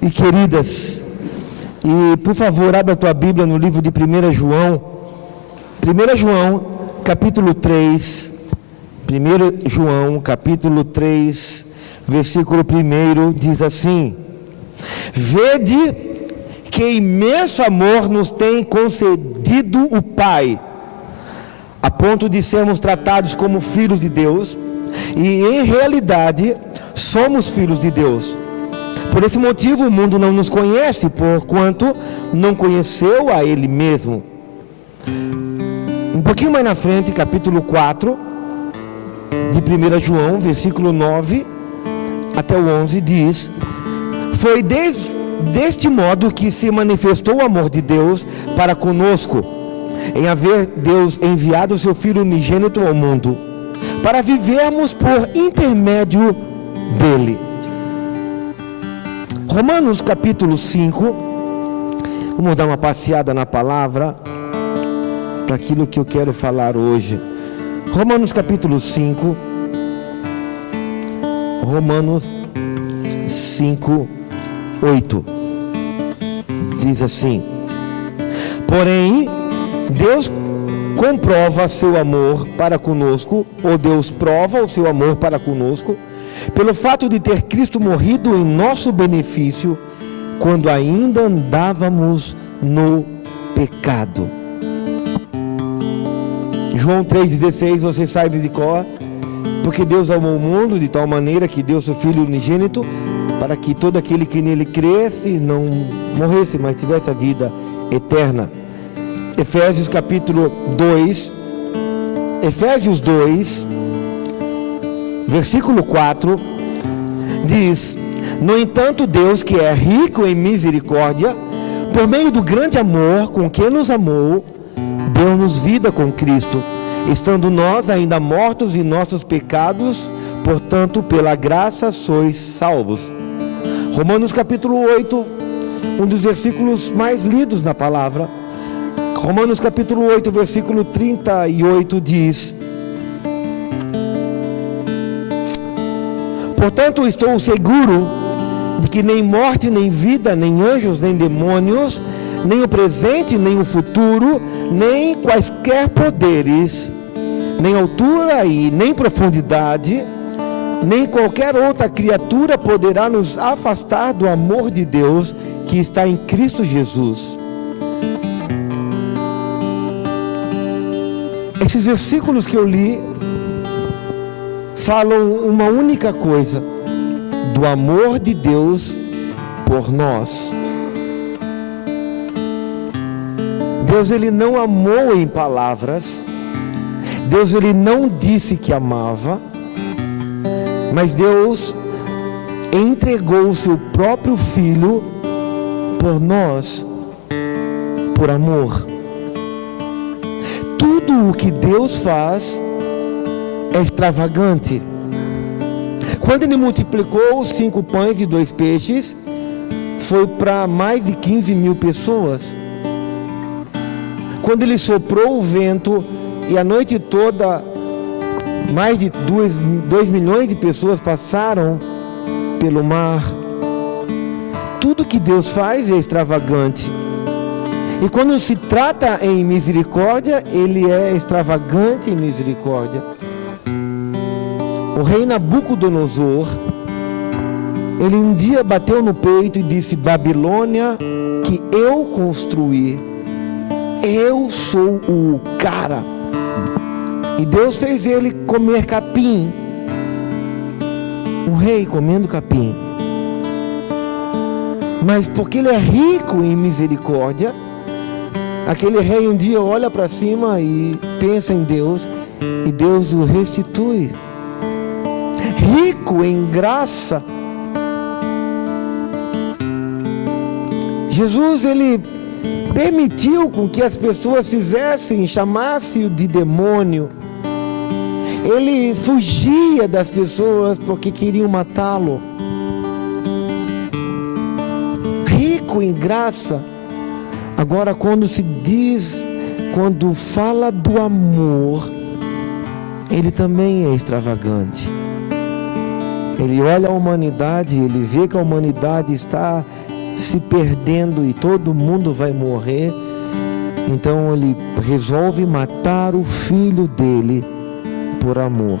e queridas, e por favor abra a tua Bíblia no livro de 1 João, capítulo 3, 1 João, capítulo 3, versículo 1, diz assim: Vede que imenso amor nos tem concedido o Pai, a ponto de sermos tratados como filhos de Deus, e em realidade somos filhos de Deus. Por esse motivo o mundo não nos conhece, porquanto não conheceu a Ele mesmo. Um pouquinho mais na frente, capítulo 4 de 1 João, versículo 9 até o 11, diz: Foi deste modo que se manifestou o amor de Deus para conosco, em haver Deus enviado o seu Filho unigênito ao mundo, para vivermos por intermédio dele. Romanos capítulo 5, vamos dar uma passeada na palavra, para aquilo que eu quero falar hoje. Romanos capítulo 5, Romanos 5, 8, diz assim: Porém, Deus comprova seu amor para conosco, ou Deus prova o seu amor para conosco, pelo fato de ter Cristo morrido em nosso benefício, quando ainda andávamos no pecado. João 3,16, você sabe de cor: Porque Deus amou o mundo de tal maneira que deu seu Filho unigênito, para que todo aquele que nele cresce não morresse, mas tivesse a vida eterna. Efésios capítulo 2, Efésios 2, versículo 4, diz: No entanto, Deus, que é rico em misericórdia, por meio do grande amor com que nos amou, deu-nos vida com Cristo, estando nós ainda mortos em nossos pecados, portanto, pela graça sois salvos. Romanos capítulo 8, um dos versículos mais lidos na palavra. Romanos capítulo 8, versículo 38 diz: Portanto, estou seguro de que nem morte, nem vida, nem anjos, nem demônios, nem o presente, nem o futuro, nem quaisquer poderes, nem altura e nem profundidade, nem qualquer outra criatura poderá nos afastar do amor de Deus que está em Cristo Jesus. Esses versículos que eu li falam uma única coisa: do amor de Deus por nós. Deus, ele não amou em palavras. Deus, ele não disse que amava, mas Deus entregou o seu próprio Filho por nós, por amor. Tudo o que Deus faz é extravagante. Quando ele multiplicou os 5 pães e 2 peixes, foi para mais de 15 mil pessoas. Quando ele soprou o vento e a noite toda mais de 2 milhões de pessoas passaram pelo mar. Tudo que Deus faz é extravagante. E quando se trata em misericórdia, ele é extravagante em misericórdia. O rei Nabucodonosor, ele um dia bateu no peito e disse: Babilônia que eu construí, eu sou o cara. E Deus fez ele comer capim. O rei comendo capim. Mas porque ele é rico em misericórdia, aquele rei um dia olha para cima e pensa em Deus, e Deus o restitui. Rico em graça. Jesus, ele permitiu com que as pessoas fizessem, chamassem-o de demônio. Ele fugia das pessoas porque queriam matá-lo. Rico em graça. Agora, quando fala do amor, ele também é extravagante. Ele olha a humanidade, ele vê que a humanidade está se perdendo e todo mundo vai morrer. Então ele resolve matar o filho dele por amor.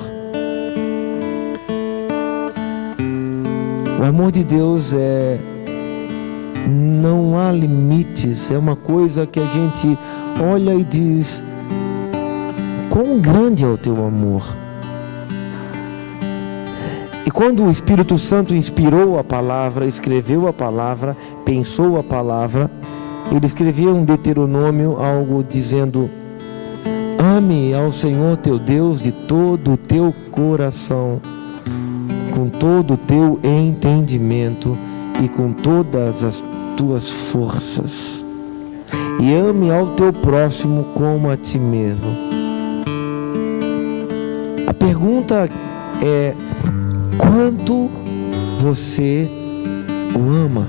O amor de Deus não há limites, é uma coisa que a gente olha e diz: quão grande é o teu amor. E quando o Espírito Santo inspirou a palavra, escreveu a palavra, pensou a palavra, ele escrevia um Deuteronômio, algo dizendo: ame ao Senhor teu Deus de todo o teu coração, com todo o teu entendimento e com todas as tuas forças, e ame ao teu próximo como a ti mesmo. A pergunta é: quanto você o ama?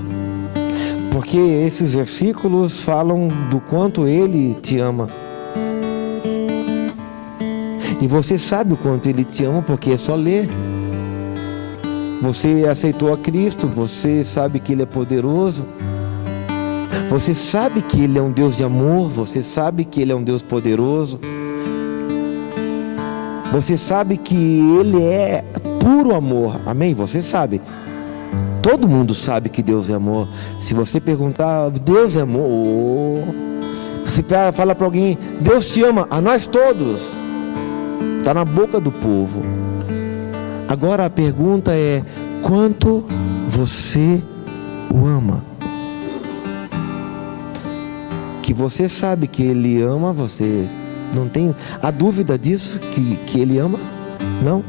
Porque esses versículos falam do quanto ele te ama. E você sabe o quanto ele te ama, porque é só ler. Você aceitou a Cristo, você sabe que ele é poderoso. Você sabe que ele é um Deus de amor, você sabe que ele é um Deus poderoso. Você sabe que ele é puro amor. Amém? Você sabe. Todo mundo sabe que Deus é amor. Se você perguntar, Deus é amor. Se fala para alguém, Deus te ama, a nós todos. Está na boca do povo. Agora a pergunta é: quanto você o ama? Que você sabe que ele ama, você não tem a dúvida disso, que ele ama? Não?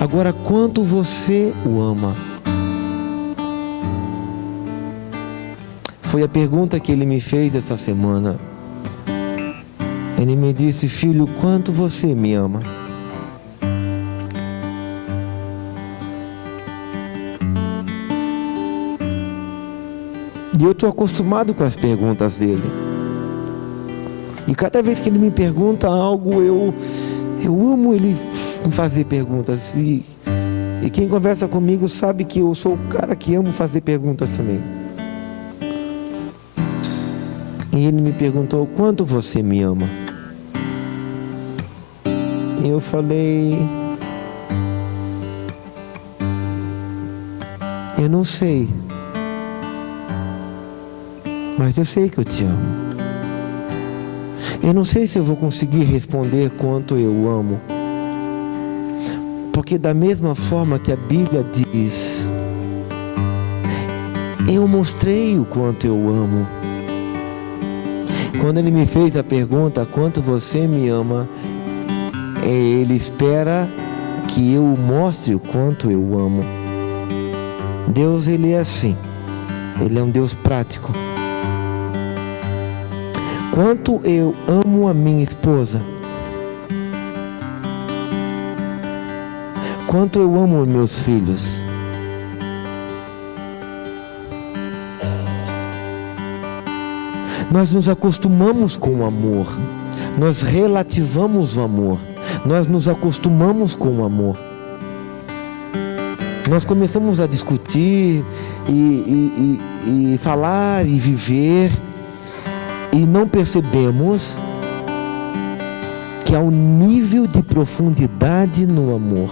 Agora, quanto você o ama? Foi a pergunta que ele me fez essa semana. Ele me disse: filho, quanto você me ama? E eu estou acostumado com as perguntas dele. E cada vez que ele me pergunta algo, eu amo ele fazer perguntas. E quem conversa comigo sabe que eu sou o cara que amo fazer perguntas também. E ele me perguntou: quanto você me ama? E eu falei: eu não sei, mas eu sei que eu te amo. Eu não sei se eu vou conseguir responder quanto eu amo, porque da mesma forma que a Bíblia diz, eu mostrei o quanto eu amo. Quando ele me fez a pergunta: quanto você me ama? Ele espera que eu mostre o quanto eu amo. Deus, ele é assim. Ele é um Deus prático. Quanto eu amo a minha esposa? Quanto eu amo os meus filhos? Nós nos acostumamos com o amor. Nós relativamos o amor. Nós nos acostumamos com o amor. Nós começamos a discutir e falar e viver, e não percebemos que há um nível de profundidade no amor.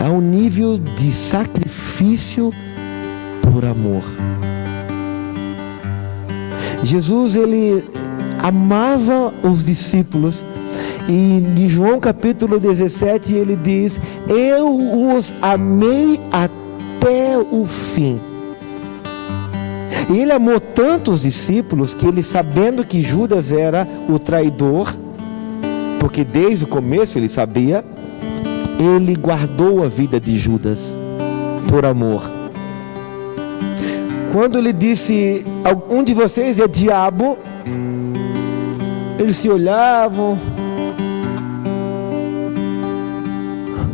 Há um nível de sacrifício por amor. Jesus, ele amava os discípulos, e em João capítulo 17 ele diz: eu os amei até o fim. E ele amou tanto os discípulos que ele, sabendo que Judas era o traidor, porque desde o começo ele sabia, ele guardou a vida de Judas por amor. Quando ele disse: um de vocês é diabo, eles se olhavam.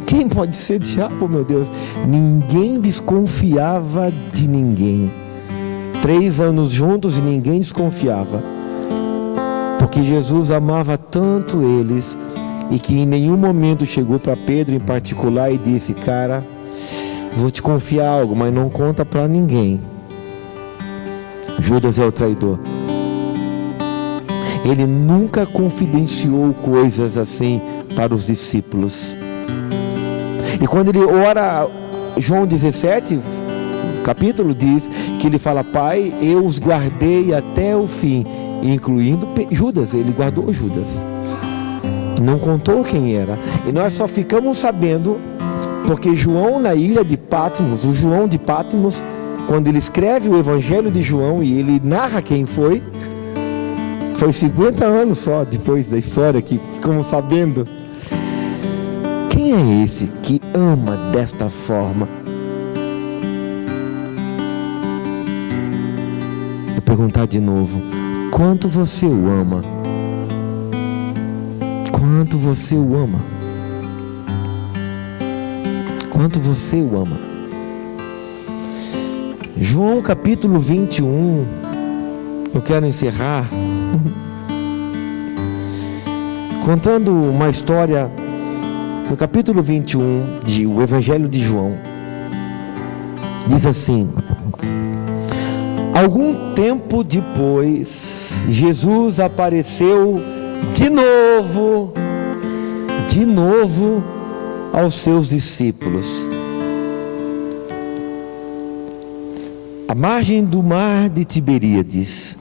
Quem pode ser diabo, meu Deus? Ninguém desconfiava de ninguém. 3 anos juntos e ninguém desconfiava, porque Jesus amava tanto eles e que em nenhum momento chegou para Pedro em particular e disse: cara, vou te confiar algo, mas não conta para ninguém. Judas é o traidor. Ele nunca confidenciou coisas assim para os discípulos. E quando ele ora, João 17, capítulo, diz que ele fala: Pai, eu os guardei até o fim, incluindo Judas. Ele guardou Judas, não contou quem era. E nós só ficamos sabendo porque João, na ilha de Patmos, o João de Patmos, quando ele escreve o Evangelho de João e ele narra quem foi 50 anos só depois da história que ficamos sabendo. Quem é esse que ama desta forma? Vou perguntar de novo: quanto você o ama? Quanto você o ama? Quanto você o ama? João capítulo 21, eu quero encerrar contando uma história no capítulo 21 do Evangelho de João. Diz assim: algum tempo depois, Jesus apareceu de novo aos seus discípulos, à margem do mar de Tiberíades.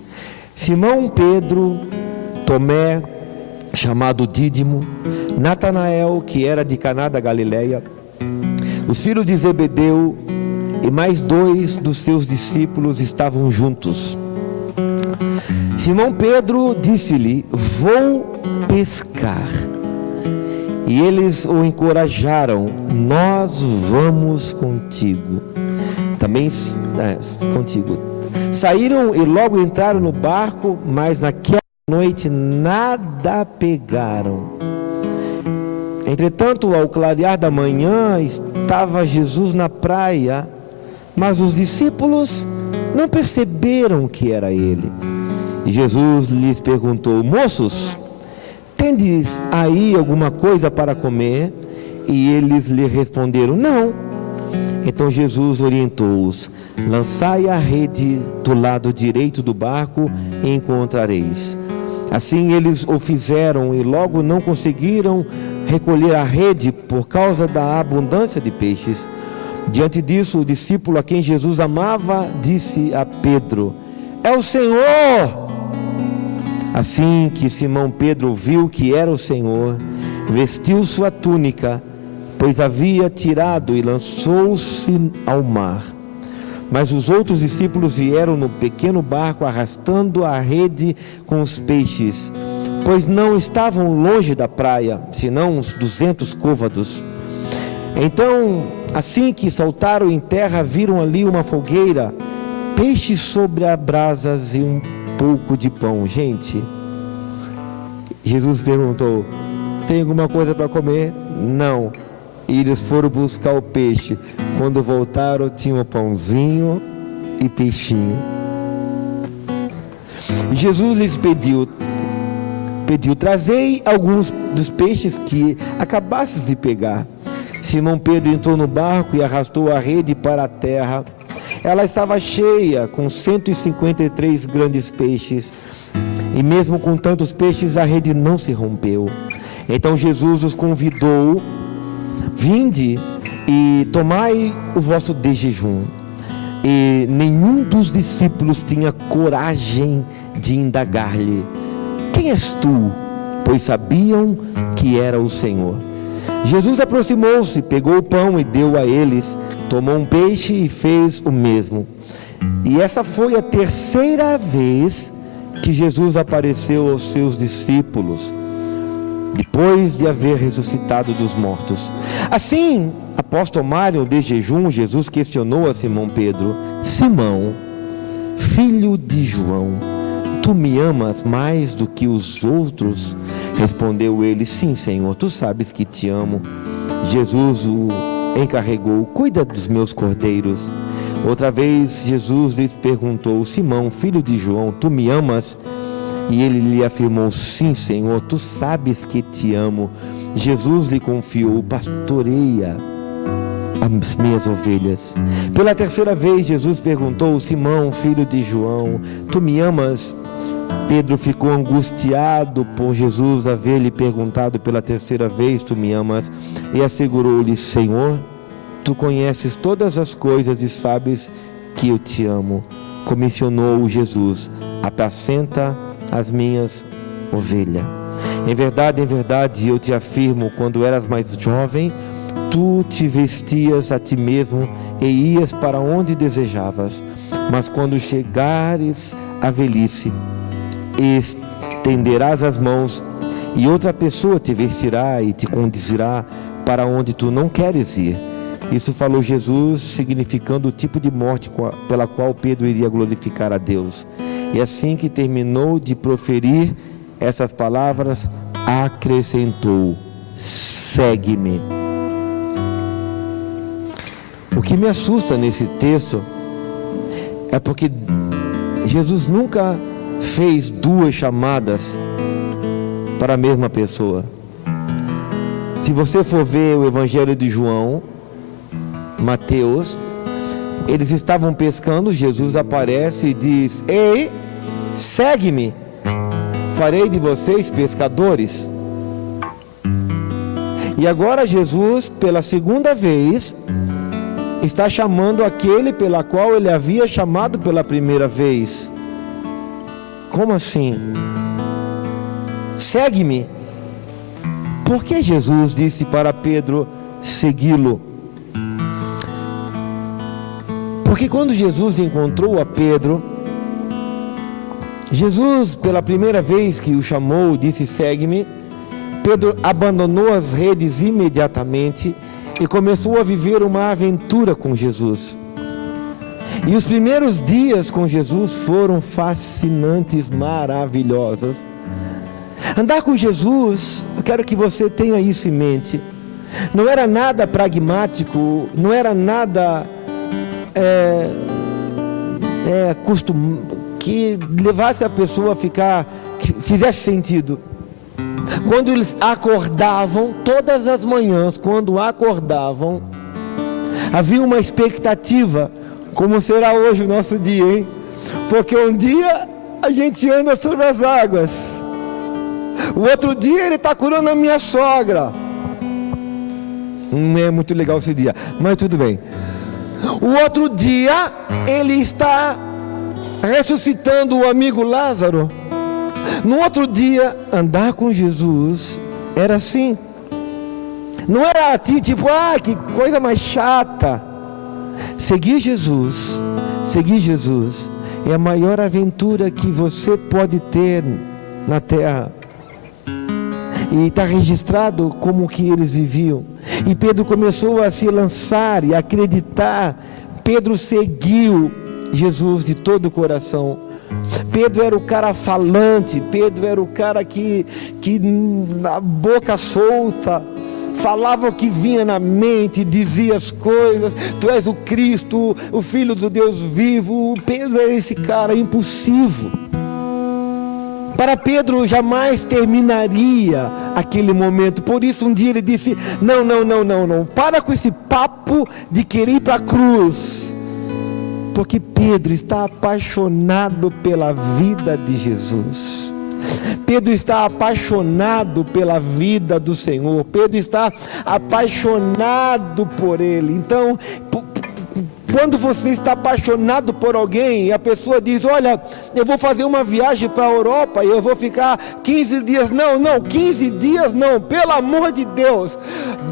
Simão Pedro, Tomé, chamado Dídimo, Natanael, que era de Caná da Galileia, os filhos de Zebedeu e mais 2 dos seus discípulos estavam juntos. Simão Pedro disse-lhe: vou pescar. E eles o encorajaram: nós vamos contigo. Também contigo. Saíram e logo entraram no barco, mas naquela noite nada pegaram. Entretanto, ao clarear da manhã, estava Jesus na praia, mas os discípulos não perceberam que era ele. E Jesus lhes perguntou: moços, tendes aí alguma coisa para comer? E eles lhe responderam: não. Então Jesus orientou-os: lançai a rede do lado direito do barco e encontrareis. Assim eles o fizeram e logo não conseguiram recolher a rede por causa da abundância de peixes. Diante disso, o discípulo a quem Jesus amava disse a Pedro: é o Senhor! Assim que Simão Pedro viu que era o Senhor, vestiu sua túnica, pois havia tirado, e lançou-se ao mar. Mas os outros discípulos vieram no pequeno barco arrastando a rede com os peixes, pois não estavam longe da praia, senão uns 200 côvados. Então, assim que saltaram em terra, viram ali uma fogueira, peixes sobre as brasas e um pouco de pão. Gente, Jesus perguntou: tem alguma coisa para comer? Não. E eles foram buscar o peixe. Quando voltaram, tinha um pãozinho e peixinho. Jesus lhes pediu: trazei alguns dos peixes que acabastes de pegar. Simão Pedro entrou no barco e arrastou a rede para a terra. Ela estava cheia, com 153 grandes peixes. E mesmo com tantos peixes, a rede não se rompeu. Então Jesus os convidou: vinde e tomai o vosso de jejum. E nenhum dos discípulos tinha coragem de indagar-lhe: quem és tu? Pois sabiam que era o Senhor. Jesus aproximou-se, pegou o pão e deu a eles, tomou um peixe e fez o mesmo. E essa foi a 3ª vez que Jesus apareceu aos seus discípulos, depois de haver ressuscitado dos mortos. Assim, após tomarem o de jejum, Jesus questionou a Simão Pedro: Simão, filho de João, tu me amas mais do que os outros? Respondeu ele: sim, Senhor, tu sabes que te amo. Jesus o encarregou: cuida dos meus cordeiros. Outra vez Jesus lhes perguntou: Simão, filho de João, tu me amas? E ele lhe afirmou: sim, Senhor, tu sabes que te amo. Jesus lhe confiou: pastoreia as minhas ovelhas. Pela terceira vez, Jesus perguntou: Simão, filho de João, tu me amas? Pedro ficou angustiado por Jesus haver lhe perguntado pela terceira vez: tu me amas? E assegurou-lhe: Senhor, tu conheces todas as coisas e sabes que eu te amo. Comissionou Jesus: apacenta as minhas ovelhas. Em verdade, eu te afirmo, quando eras mais jovem, tu te vestias a ti mesmo e ias para onde desejavas. Mas quando chegares à velhice, estenderás as mãos e outra pessoa te vestirá e te conduzirá para onde tu não queres ir. Isso falou Jesus, significando o tipo de morte pela qual Pedro iria glorificar a Deus. E assim que terminou de proferir essas palavras, acrescentou: segue-me. O que me assusta nesse texto é porque Jesus nunca fez duas chamadas para a mesma pessoa. Se você for ver o Evangelho de João, Mateus, eles estavam pescando, Jesus aparece e diz: ei, segue-me, farei de vocês pescadores. E agora Jesus, pela segunda vez, está chamando aquele pela qual ele havia chamado pela primeira vez. Como assim? Segue-me. Por que Jesus disse para Pedro segui-lo? Porque quando Jesus encontrou a Pedro, Jesus, pela primeira vez que o chamou, disse: segue-me. Pedro abandonou as redes imediatamente e começou a viver uma aventura com Jesus. E os primeiros dias com Jesus foram fascinantes, maravilhosos. Andar com Jesus, eu quero que você tenha isso em mente, não era nada pragmático, não era nada que levasse a pessoa a ficar, que fizesse sentido. Quando eles acordavam, todas as manhãs, quando acordavam, havia uma expectativa: como será hoje o nosso dia, hein? Porque um dia a gente anda sobre as águas, o outro dia ele está curando a minha sogra. Não é muito legal esse dia, mas tudo bem. O outro dia ele está ressuscitando o amigo Lázaro. No outro dia, andar com Jesus era assim. Não era tipo, que coisa mais chata. Seguir Jesus é a maior aventura que você pode ter na terra. E está registrado como que eles viviam. E Pedro começou a se lançar e acreditar. Pedro seguiu Jesus de todo o coração. Pedro era o cara falante, Pedro era o cara que na boca solta, falava o que vinha na mente, dizia as coisas: tu és o Cristo, o Filho do Deus vivo. Pedro era esse cara impulsivo. Para Pedro jamais terminaria aquele momento. Por isso um dia ele disse: não, para com esse papo de querer ir para a cruz. Porque Pedro está apaixonado pela vida de Jesus. Pedro está apaixonado pela vida do Senhor. Pedro está apaixonado por Ele. Então, quando você está apaixonado por alguém e a pessoa diz: olha, eu vou fazer uma viagem para a Europa e eu vou ficar 15 dias. Não, 15 dias não, pelo amor de Deus.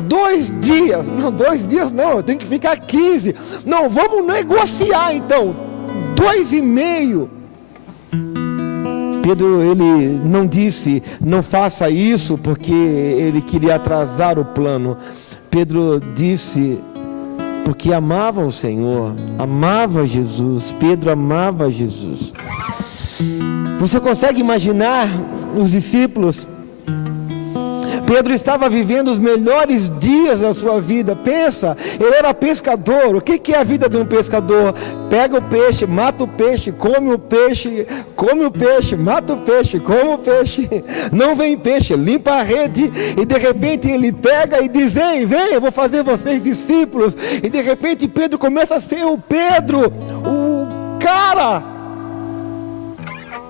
2 dias. Não, 2 dias não, eu tenho que ficar 15. Não, vamos negociar então. 2,5. Pedro, ele não disse: não faça isso, porque ele queria atrasar o plano. Pedro disse porque amava o Senhor, amava Jesus. Pedro amava Jesus. Você consegue imaginar os discípulos? Pedro estava vivendo os melhores dias da sua vida. Pensa, ele era pescador. O que é a vida de um pescador? Pega o peixe, mata o peixe, come o peixe, mata o peixe, come o peixe. Não vem peixe, limpa a rede, e de repente ele pega e diz: vem, eu vou fazer vocês discípulos. E de repente Pedro começa a ser o Pedro, o cara.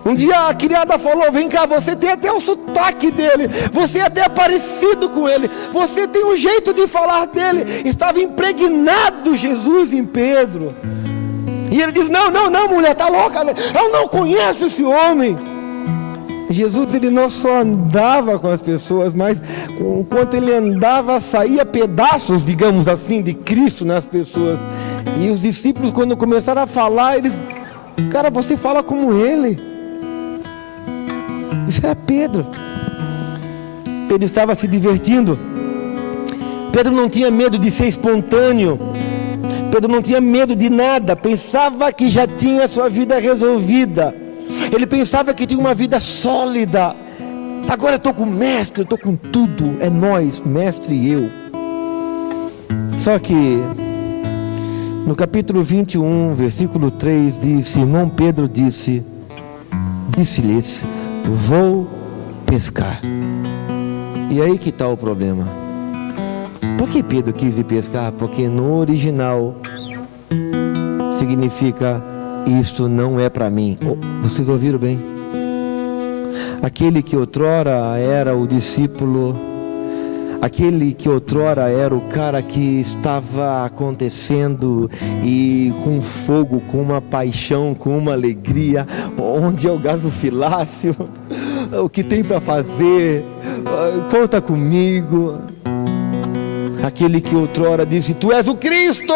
Um dia a criada falou: vem cá, você tem até o sotaque dele, você é até parecido com ele, você tem um jeito de falar dele. Estava impregnado Jesus em Pedro. E ele diz: não, mulher, tá louca, eu não conheço esse homem. Jesus, ele não só andava com as pessoas, mas enquanto ele andava, saía pedaços, digamos assim, de Cristo nas pessoas. E os discípulos, quando começaram a falar, eles: cara, você fala como ele. Isso era Pedro. Pedro estava se divertindo. Pedro não tinha medo de ser espontâneo. Pedro não tinha medo de nada. Pensava que já tinha a sua vida resolvida. Ele pensava que tinha uma vida sólida. Agora eu estou com o mestre, eu estou com tudo. É nós, mestre e eu. Só que no capítulo 21, versículo 3, diz: Simão Pedro disse-lhes: vou pescar. E aí que está o problema. Por que Pedro quis ir pescar? Porque no original significa: isto não é para mim. Vocês ouviram bem? Aquele que outrora era o discípulo, aquele que outrora era o cara que estava acontecendo, e com fogo, com uma paixão, com uma alegria. Onde é o gasofilácio? O que tem para fazer? Conta comigo. Aquele que outrora disse: tu és o Cristo.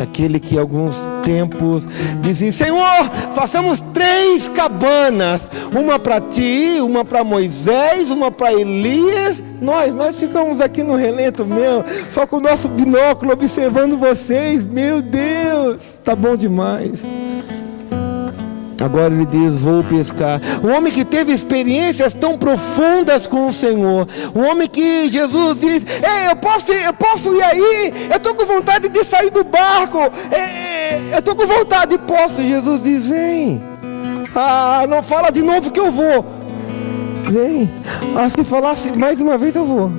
Aquele que alguns tempos dizem: Senhor, façamos 3 cabanas, uma para ti, uma para Moisés, uma para Elias. Nós ficamos aqui no relento mesmo, só com o nosso binóculo observando vocês. Meu Deus, tá bom demais. Agora ele diz: vou pescar. O homem que teve experiências tão profundas com o Senhor, o homem que Jesus diz: ei, eu posso ir aí, eu estou com vontade de sair do barco, eu estou com vontade, posso. Jesus diz: vem. Não fala de novo que eu vou. Vem. Se falasse mais uma vez, eu vou.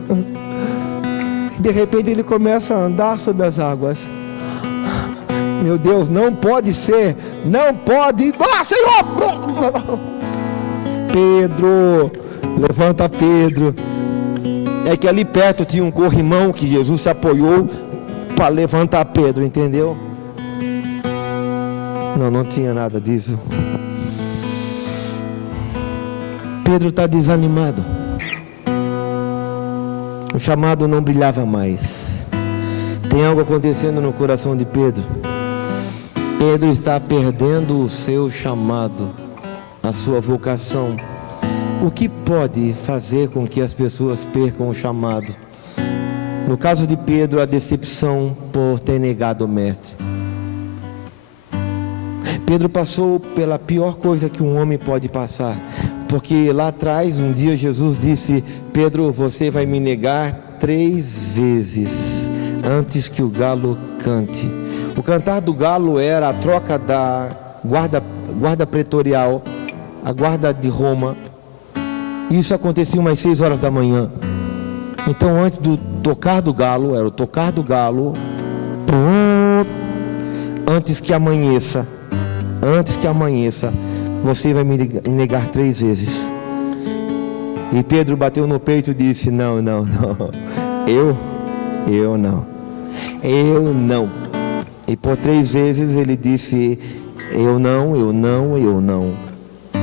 De repente ele começa a andar sobre as águas. Meu Deus, não pode ser, não pode. Senhor! Pedro, levanta Pedro. É que ali perto tinha um corrimão que Jesus se apoiou para levantar Pedro, entendeu? Não tinha nada disso. Pedro está desanimado. O chamado não brilhava mais. Tem algo acontecendo no coração de Pedro. Pedro está perdendo o seu chamado, a sua vocação. O que pode fazer com que as pessoas percam o chamado? No caso de Pedro, a decepção por ter negado o mestre. Pedro passou pela pior coisa que um homem pode passar, porque lá atrás, um dia Jesus disse: Pedro, você vai me negar 3 vezes antes que o galo cante. O cantar do galo era a troca da guarda pretorial, a guarda de Roma. Isso acontecia umas 6 horas da manhã. Então, antes do tocar do galo, era o tocar do galo, antes que amanheça, você vai me negar 3 vezes. E Pedro bateu no peito e disse: não, eu não. E por 3 vezes ele disse: eu não.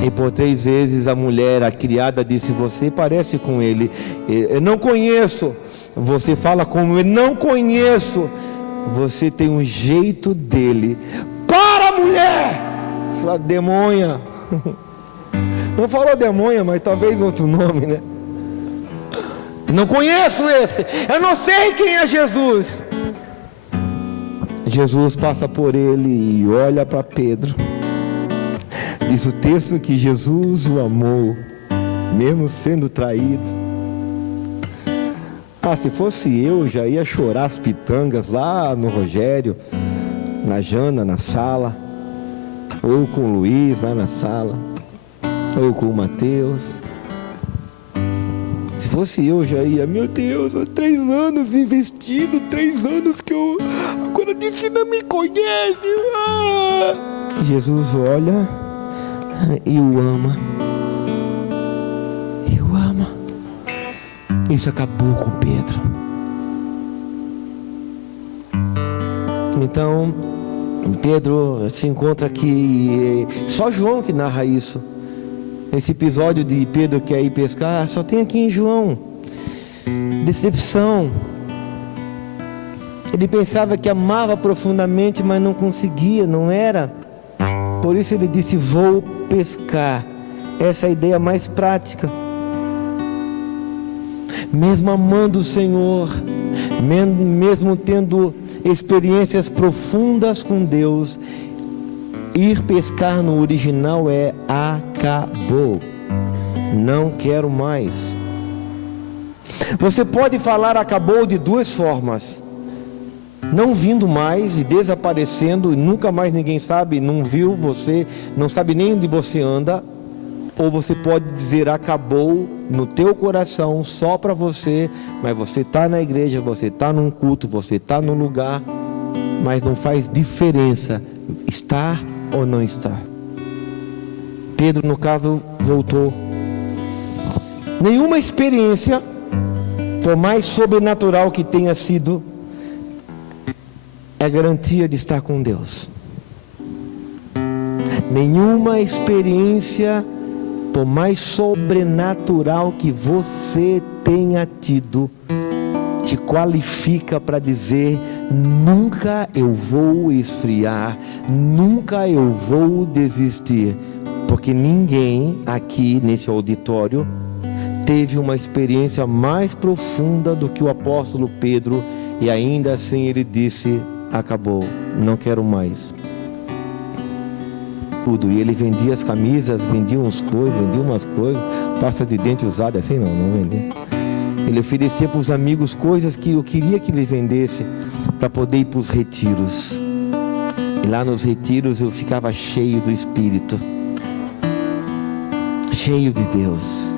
E por 3 vezes a mulher, a criada, disse: você parece com ele. Eu não conheço. Você fala como ele. Não conheço. Você tem um jeito dele. Para, mulher! Fala: demônia. Não falou demônia, mas talvez outro nome, né? Não conheço esse. Eu não sei quem é Jesus. Jesus passa por ele e olha para Pedro. Diz o texto que Jesus o amou, mesmo sendo traído. Se fosse eu, já ia chorar as pitangas lá no Rogério, na Jana, na sala, ou com o Luiz lá na sala, ou com o Mateus. Se fosse eu, já ia, meu Deus, 3 anos investindo, 3 anos que eu agora diz que não me conhece. Jesus olha e o ama. E o ama. Isso acabou com Pedro. Então, Pedro se encontra aqui. Só João que narra isso. Esse episódio de Pedro que ir pescar, só tem aqui em João. Decepção. Ele pensava que amava profundamente, mas não conseguia, não era. Por isso ele disse, vou pescar. Essa é a ideia mais prática. Mesmo amando o Senhor, mesmo tendo experiências profundas com Deus, ir pescar no original é acabou, não quero mais. Você pode falar acabou de 2 formas: não vindo mais e desaparecendo, e nunca mais ninguém sabe, não viu você, não sabe nem onde você anda. Ou você pode dizer acabou no teu coração, só para você, mas você está na igreja, você está num culto, você está num lugar, mas não faz diferença estar ou não estar. Pedro, no caso, voltou. Nenhuma experiência, por mais sobrenatural que tenha sido, é garantia de estar com Deus. Nenhuma experiência, por mais sobrenatural que você tenha tido, te qualifica para dizer, nunca eu vou esfriar, nunca eu vou desistir, porque ninguém aqui nesse auditório teve uma experiência mais profunda do que o apóstolo Pedro, e ainda assim ele disse, acabou, não quero mais. Tudo. E ele vendia as camisas, vendia umas coisas, pasta de dente usada, assim não vendia. Ele oferecia para os amigos coisas que eu queria que ele vendesse, para poder ir para os retiros. E lá nos retiros eu ficava cheio do Espírito, cheio de Deus.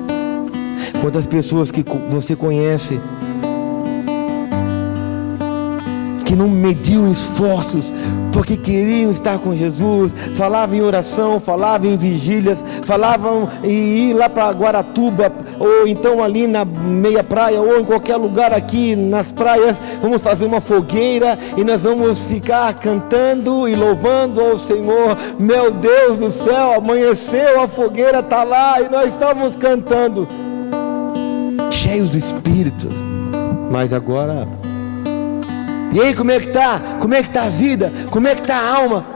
Quantas pessoas que você conhece que não mediam esforços, porque queriam estar com Jesus, falavam em oração, falavam em vigílias, falavam em ir lá para Guaratuba, ou então ali na meia praia, ou em qualquer lugar aqui nas praias, vamos fazer uma fogueira, e nós vamos ficar cantando e louvando ao Senhor. Meu Deus do céu, amanheceu, a fogueira está lá, e nós estamos cantando, cheios do Espírito, mas agora... E aí, como é que tá? Como é que tá a vida? Como é que tá a alma?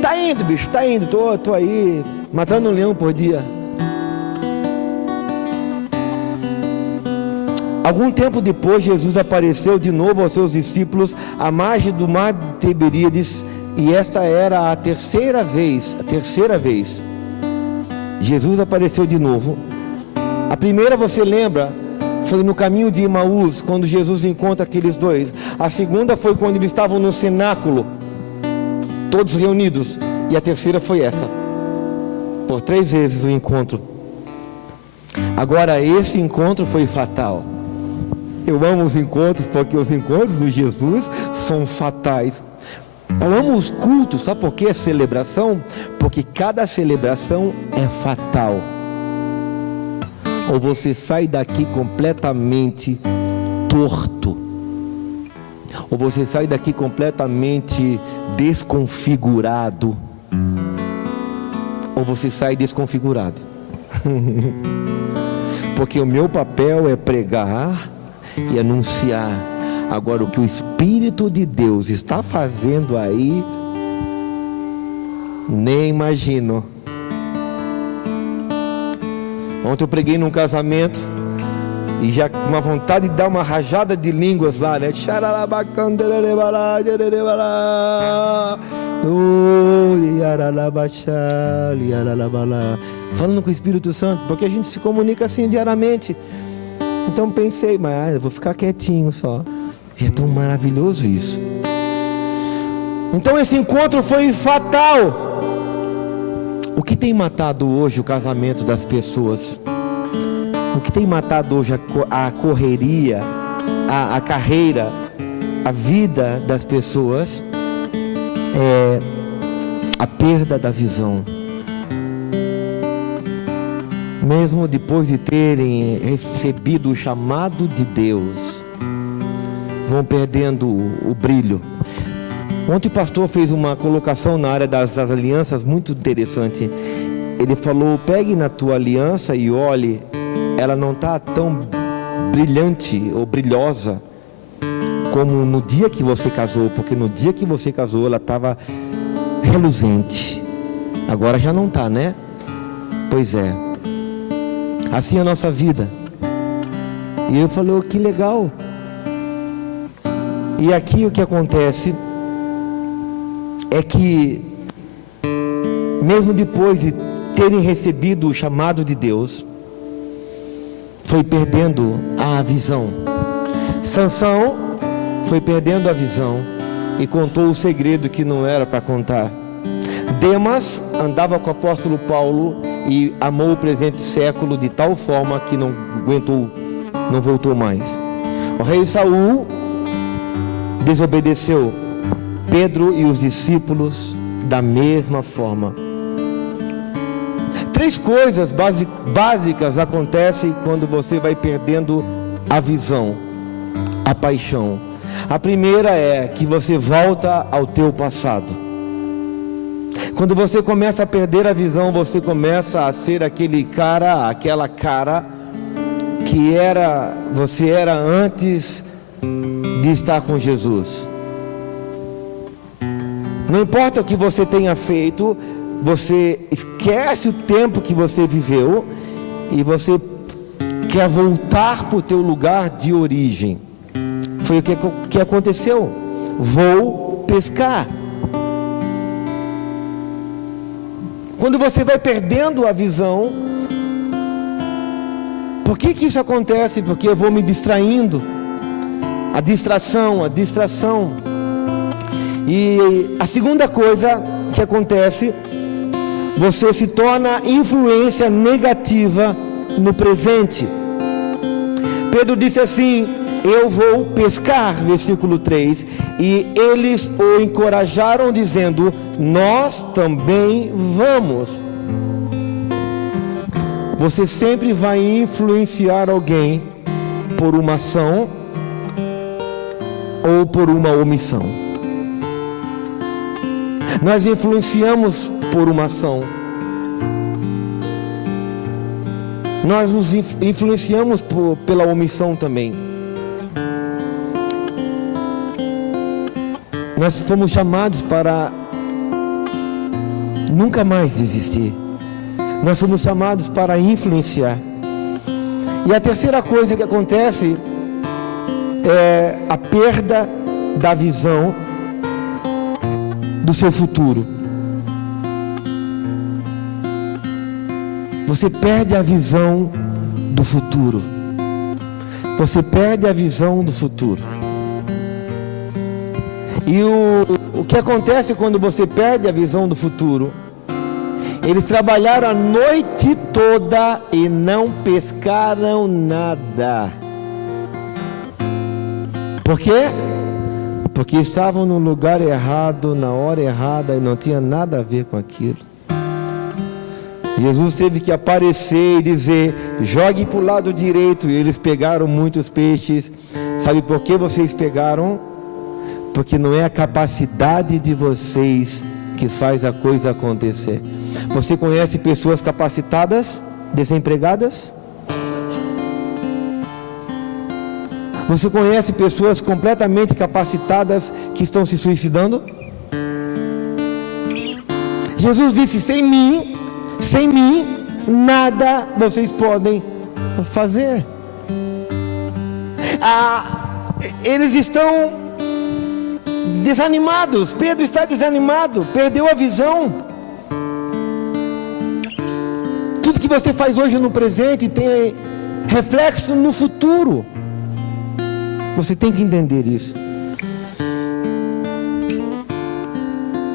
Tá indo, bicho, tá indo. Tô aí, matando um leão por dia. Algum tempo depois, Jesus apareceu de novo aos seus discípulos à margem do mar de Tiberíades, e esta era a terceira vez. Jesus apareceu de novo. A primeira, você lembra, foi no caminho de Emaús, quando Jesus encontra aqueles dois. A segunda foi quando eles estavam no cenáculo, todos reunidos. E a terceira foi essa. Por 3 vezes o encontro. Agora esse encontro foi fatal. Eu amo os encontros, porque os encontros de Jesus são fatais. Eu amo os cultos, sabe por quê? A celebração, porque cada celebração é fatal. Ou você sai daqui completamente torto, ou você sai daqui completamente desconfigurado, ou você sai desconfigurado. Porque o meu papel é pregar e anunciar. Agora, o que o Espírito de Deus está fazendo aí, nem imagino. Ontem eu preguei num casamento e já com uma vontade de dar uma rajada de línguas lá, né? Falando com o Espírito Santo, porque a gente se comunica assim diariamente. Então pensei, mas eu vou ficar quietinho só. E é tão maravilhoso isso. Então esse encontro foi fatal. O que tem matado hoje o casamento das pessoas? O que tem matado hoje a correria, a carreira, a vida das pessoas é a perda da visão. Mesmo depois de terem recebido o chamado de Deus, vão perdendo o brilho. Ontem o pastor fez uma colocação na área das alianças muito interessante. Ele falou: pegue na tua aliança e olhe, ela não está tão brilhante ou brilhosa como no dia que você casou, porque no dia que você casou ela estava reluzente. Agora já não está, né? Pois é. Assim é a nossa vida. E eu falei: oh, que legal. E aqui o que acontece é que, mesmo depois de terem recebido o chamado de Deus, foi perdendo a visão. Sansão foi perdendo a visão e contou o segredo que não era para contar. Demas andava com o apóstolo Paulo e amou o presente século de tal forma que não aguentou, não voltou mais. O rei Saul desobedeceu. Pedro e os discípulos da mesma forma. 3 coisas básicas acontecem quando você vai perdendo a visão, a paixão. A primeira é que você volta ao teu passado. Quando você começa a perder a visão, você começa a ser aquele cara, aquela cara que você era antes de estar com Jesus. Não importa o que você tenha feito, você esquece o tempo que você viveu e você quer voltar para o teu lugar de origem. Foi o que aconteceu. Vou pescar. Quando você vai perdendo a visão, por que isso acontece? Porque eu vou me distraindo. A distração. E a segunda coisa que acontece, você se torna influência negativa no presente. Pedro disse assim: eu vou pescar, versículo 3, e eles o encorajaram dizendo: nós também vamos. Você sempre vai influenciar alguém por uma ação ou por uma omissão. Nós influenciamos por uma ação. Nós nos influenciamos pela omissão também. Nós fomos chamados para nunca mais existir. Nós somos chamados para influenciar. E a terceira coisa que acontece é a perda da visão do seu futuro. Você perde a visão do futuro. Você perde a visão do futuro. E o que acontece quando você perde a visão do futuro? Eles trabalharam a noite toda e não pescaram nada. Por quê? Porque estavam no lugar errado, na hora errada, e não tinha nada a ver com aquilo. Jesus teve que aparecer e dizer: jogue para o lado direito. E eles pegaram muitos peixes. Sabe por que vocês pegaram? Porque não é a capacidade de vocês que faz a coisa acontecer. Você conhece pessoas capacitadas, desempregadas? Você conhece pessoas completamente capacitadas que estão se suicidando? Jesus disse: sem mim, nada vocês podem fazer. Eles estão desanimados. Pedro está desanimado, perdeu a visão. Tudo que você faz hoje no presente reflexo no futuro. Você tem que entender isso.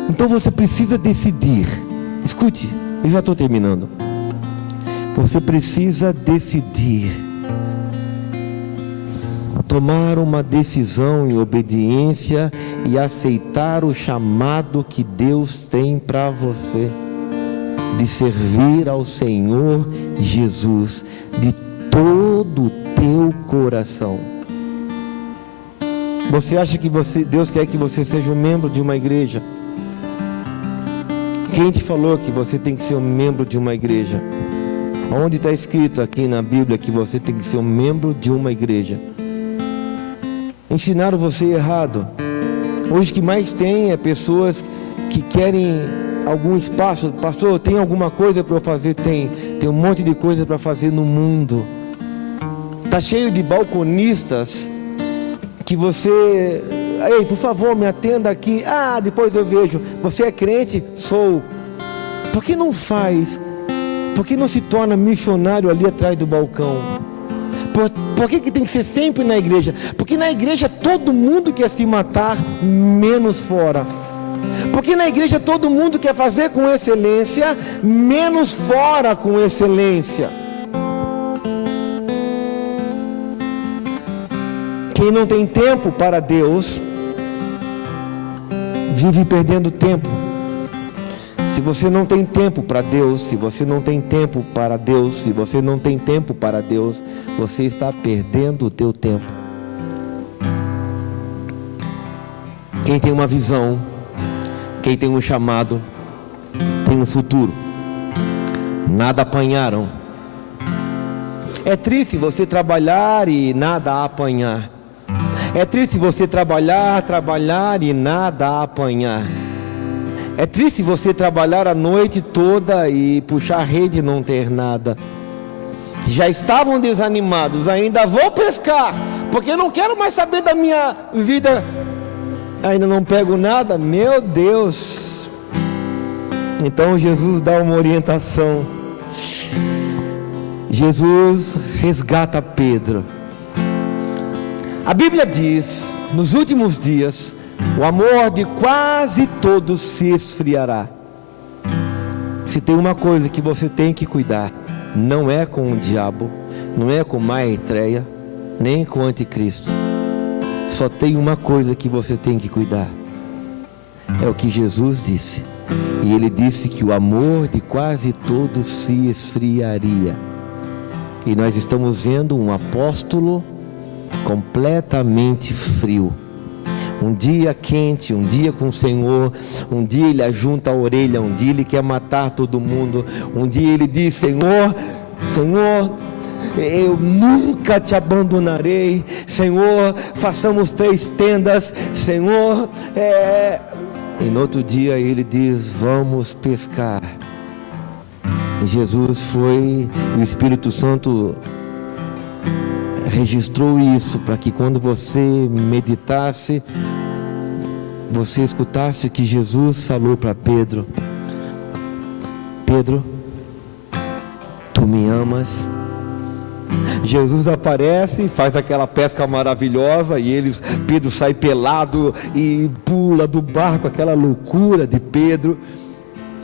Então você precisa decidir. Escute, eu já estou terminando. Você precisa decidir. Tomar uma decisão em obediência e aceitar o chamado que Deus tem para você, de servir ao Senhor Jesus de todo o teu coração. Você acha que Deus quer que você seja um membro de uma igreja? Quem te falou que você tem que ser um membro de uma igreja? Onde está escrito aqui na Bíblia que você tem que ser um membro de uma igreja? Ensinaram você errado. Hoje o que mais tem é pessoas que querem algum espaço. Pastor, tem alguma coisa para eu fazer? Tem um monte de coisa para fazer no mundo. Está cheio de balconistas que você... Ei, por favor, me atenda aqui. Ah, depois eu vejo. Você é crente? Sou. Por que não faz? Por que não se torna missionário ali atrás do balcão? Por que tem que ser sempre na igreja? Porque na igreja todo mundo quer se matar, menos fora. Porque na igreja todo mundo quer fazer com excelência, menos fora com excelência. Quem não tem tempo para Deus, vive perdendo tempo. Se você não tem tempo para Deus, se você não tem tempo para Deus, se você não tem tempo para Deus, você está perdendo o teu tempo. Quem tem uma visão, quem tem um chamado, tem um futuro. Nada apanharam. É triste você trabalhar e nada apanhar. É triste você trabalhar e nada apanhar. É triste você trabalhar a noite toda e puxar a rede e não ter nada. Já estavam desanimados, ainda vou pescar, porque não quero mais saber da minha vida. Ainda não pego nada, meu Deus. Então Jesus dá uma orientação. Jesus resgata Pedro. A Bíblia diz, nos últimos dias, o amor de quase todos se esfriará. Se tem uma coisa que você tem que cuidar, não é com o diabo, não é com Maitreya, nem com o anticristo. Só tem uma coisa que você tem que cuidar. É o que Jesus disse. E ele disse que o amor de quase todos se esfriaria. E nós estamos vendo um apóstolo completamente frio. Um dia quente, um dia com o Senhor, um dia ele ajunta a orelha, um dia ele quer matar todo mundo, um dia ele diz: Senhor, eu nunca te abandonarei, Senhor, façamos 3 tendas, Senhor, E no outro dia ele diz: vamos pescar. E Jesus foi, o Espírito Santo registrou isso para que quando você meditasse, você escutasse que Jesus falou para Pedro: Pedro, tu me amas? Jesus aparece, faz aquela pesca maravilhosa e Pedro sai pelado e pula do barco, aquela loucura de Pedro.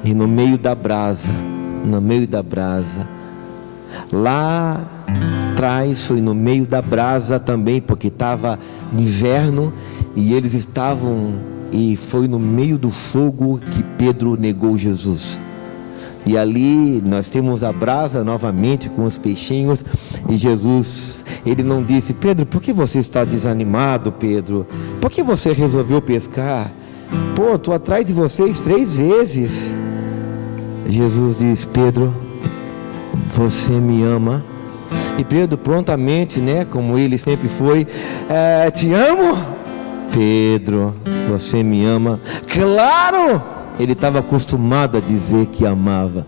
E no meio da brasa, lá atrás foi no meio da brasa também, porque estava inverno e eles estavam, e foi no meio do fogo que Pedro negou Jesus. E ali nós temos a brasa novamente com os peixinhos, e Jesus, ele não disse: Pedro, por que você está desanimado, Pedro? Por que você resolveu pescar? Pô, estou atrás de vocês 3 vezes. Jesus diz: Pedro, você me ama? E Pedro prontamente, como ele sempre foi: te amo? Pedro, você me ama? Claro! Ele estava acostumado a dizer que amava.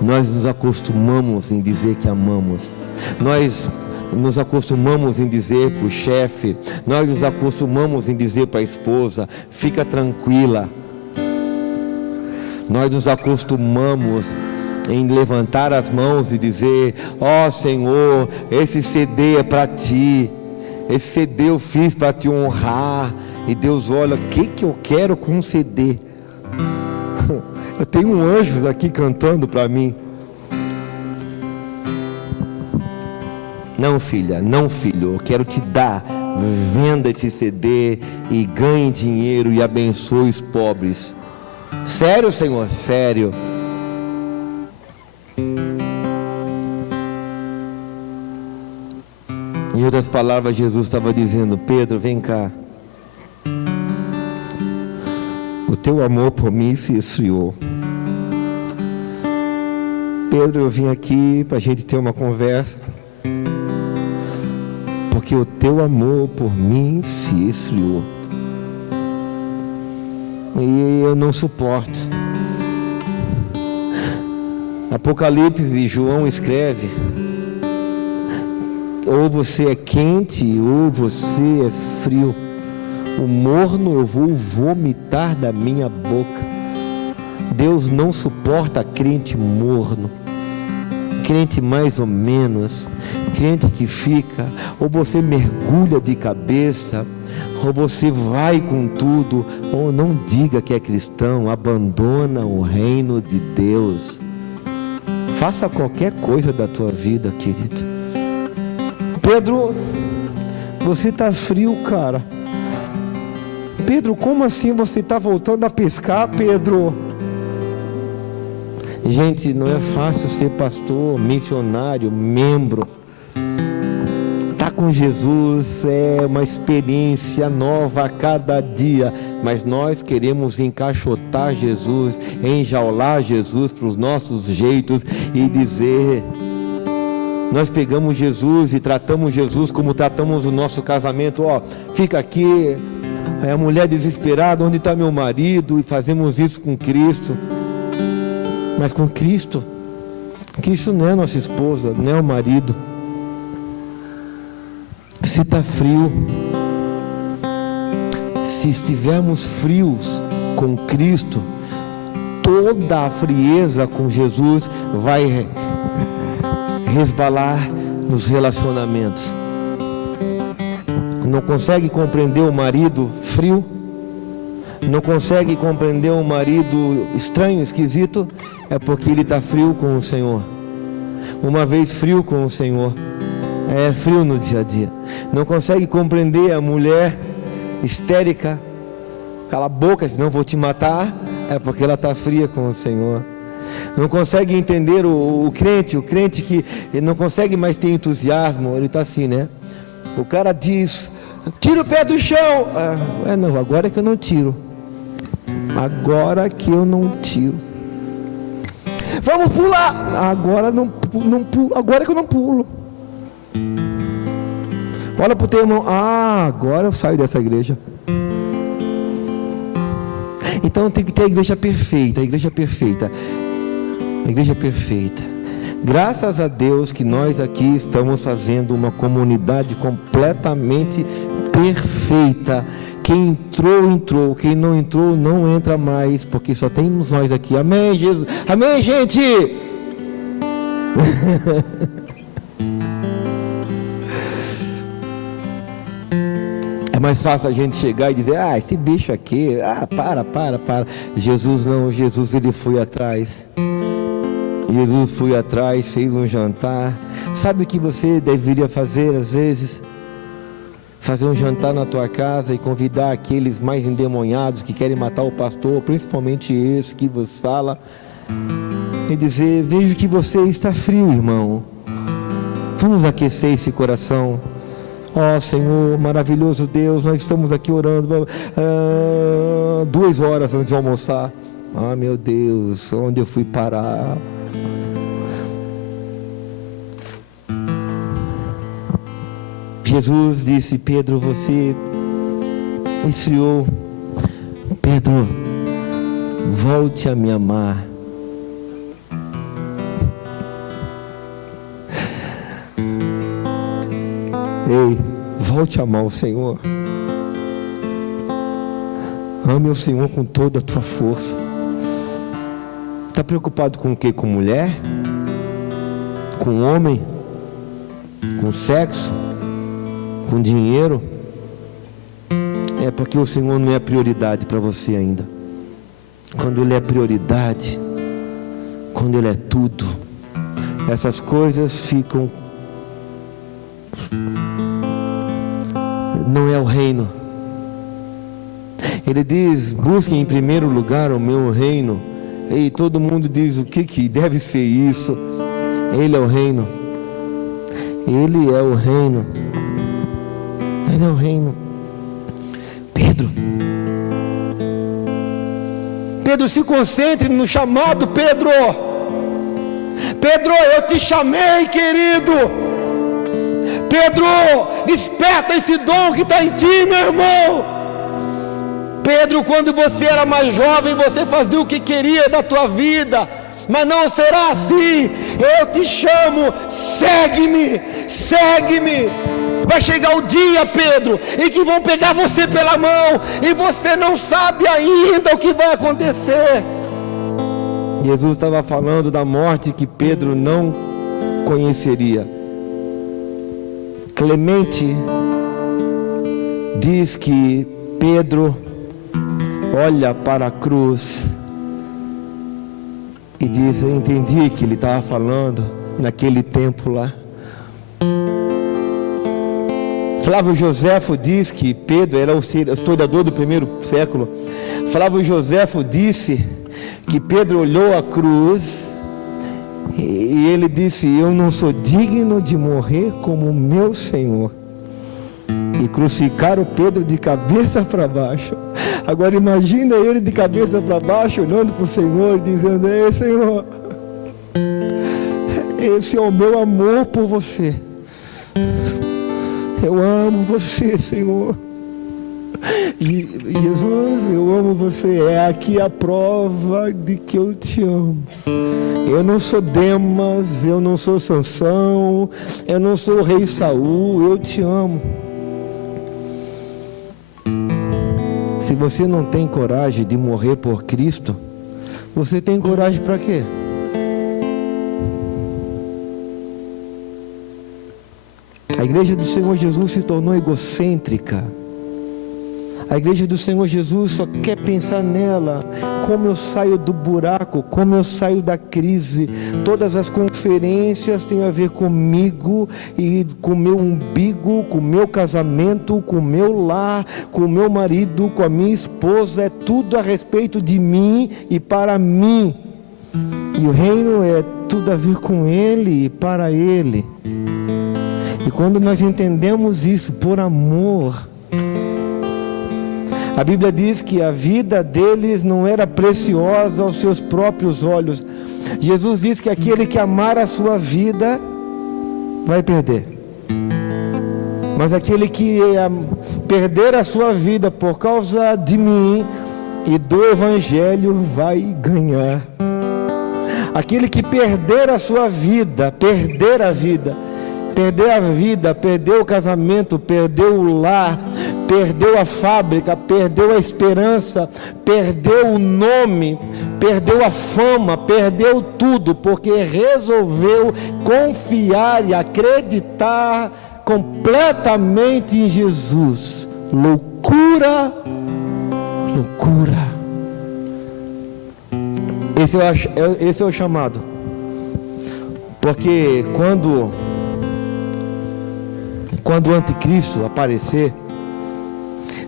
Nós nos acostumamos em dizer que amamos. Nós nos acostumamos em dizer para o chefe, nós nos acostumamos em dizer para a esposa: fica tranquila. Nós nos acostumamos em levantar as mãos e dizer: ó Senhor, esse CD é para Ti, esse CD eu fiz para Te honrar. E Deus olha: o que eu quero com um CD? Eu tenho anjos aqui cantando para mim. Não, filha, não, filho, eu quero te dar. Venda esse CD e ganhe dinheiro e abençoe os pobres. Sério, Senhor? Sério. Em outras palavras, Jesus estava dizendo: Pedro, vem cá. O teu amor por mim se esfriou. Pedro, eu vim aqui para a gente ter uma conversa, porque o teu amor por mim se esfriou. E eu não suporto. Apocalipse, João escreve: ou você é quente ou você é frio. O morno eu vou vomitar da minha boca. Deus não suporta crente morno, crente mais ou menos, crente que fica, ou você mergulha de cabeça, ou você vai com tudo, ou não diga que é cristão, abandona o reino de Deus. Faça qualquer coisa da tua vida, querido. Pedro, você está frio, cara. Pedro, como assim você está voltando a pescar, Pedro? Gente, não é fácil ser pastor, missionário, membro. Estar com Jesus é uma experiência nova a cada dia, mas nós queremos encaixotar Jesus, enjaular Jesus para os nossos jeitos e dizer... Nós pegamos Jesus e tratamos Jesus como tratamos o nosso casamento. Ó, fica aqui, a mulher desesperada, onde está meu marido? E fazemos isso com Cristo. Mas com Cristo, Cristo não é nossa esposa, não é o marido. Se está frio, se estivermos frios com Cristo, toda a frieza com Jesus vai resbalar nos relacionamentos. Não consegue compreender o marido frio? Não consegue compreender um marido estranho, esquisito? É porque ele está frio com o Senhor. Uma vez frio com o Senhor, é frio no dia a dia. Não consegue compreender a mulher histérica, cala a boca, senão vou te matar. É porque ela está fria com o Senhor. Não consegue entender o crente que ele não consegue mais ter entusiasmo. Ele está assim, né? O cara diz: tira o pé do chão. Não, agora é que eu não tiro. Agora que eu não tiro. Vamos pular. Agora não pulo. Agora é que eu não pulo. Olha para o teu irmão. Agora eu saio dessa igreja. Então tem que ter a igreja perfeita. A igreja perfeita. A igreja perfeita. Graças a Deus que nós aqui estamos fazendo uma comunidade completamente perfeita. Quem entrou, entrou. Quem não entrou, não entra mais, porque só temos nós aqui. Amém, Jesus? Amém, gente? É mais fácil a gente chegar e dizer: esse bicho aqui, para. Jesus não, Jesus ele foi atrás. Jesus foi atrás, fez um jantar. Sabe o que você deveria fazer às vezes? Fazer um jantar na tua casa e convidar aqueles mais endemoniados que querem matar o pastor, principalmente esse que vos fala, e dizer: vejo que você está frio, irmão. Vamos aquecer esse coração. Ó Senhor, maravilhoso Deus, nós estamos aqui orando 2 horas antes de almoçar. Meu Deus, onde eu fui parar? Jesus disse: Pedro, você esfriou. Pedro, volte a me amar. Ei, volte a amar o Senhor. Ame o Senhor com toda a tua força. Está preocupado com o quê? Com mulher? Com homem? Com sexo? Com dinheiro? É porque o Senhor não é prioridade para você ainda. Quando Ele é prioridade, quando Ele é tudo, essas coisas ficam. Não é o reino. Ele diz: busquem em primeiro lugar o meu reino. E todo mundo diz: o que deve ser isso? Ele é o reino. Ele é o reino. Ele é o reino. Pedro, se concentre no chamado, Pedro. Pedro, eu te chamei, querido. Pedro, desperta esse dom que está em ti, meu irmão. Pedro, quando você era mais jovem, você fazia o que queria da tua vida, mas não será assim. Eu te chamo, segue-me, segue-me. Vai chegar o dia, Pedro, em que vão pegar você pela mão, e você não sabe ainda o que vai acontecer. Jesus estava falando da morte que Pedro não conheceria. Clemente diz que Pedro olha para a cruz e diz: eu entendi que ele estava falando naquele tempo lá. Flávio Joséfo diz que Pedro era o historiador do primeiro século. Flávio Joséfo disse que Pedro olhou a cruz e ele disse: eu não sou digno de morrer como meu Senhor. E crucificaram Pedro de cabeça para baixo. Agora imagina ele de cabeça para baixo, olhando para o Senhor, dizendo: ei, Senhor, esse é o meu amor por você. Eu amo você, Senhor. E Jesus, eu amo você. É aqui a prova de que eu te amo. Eu não sou Demas, eu não sou Sansão, eu não sou o rei Saul, eu te amo. Se você não tem coragem de morrer por Cristo, você tem coragem para quê? A igreja do Senhor Jesus se tornou egocêntrica. A igreja do Senhor Jesus só quer pensar nela. Como eu saio do buraco, como eu saio da crise. Todas as conferências têm a ver comigo e com o meu umbigo, com o meu casamento, com o meu lar, com o meu marido, com a minha esposa. É tudo a respeito de mim e para mim. E o reino é tudo a ver com Ele e para Ele. E quando nós entendemos isso por amor, a Bíblia diz que a vida deles não era preciosa aos seus próprios olhos. Jesus diz que aquele que amar a sua vida vai perder, mas aquele que perder a sua vida por causa de mim e do Evangelho vai ganhar. Aquele que perder a sua vida, perder a vida, perdeu o casamento, perdeu o lar, perdeu a fábrica, perdeu a esperança, perdeu o nome, perdeu a fama, perdeu tudo, porque resolveu confiar e acreditar completamente em Jesus. Loucura, loucura. Esse é o chamado. Porque quando o anticristo aparecer,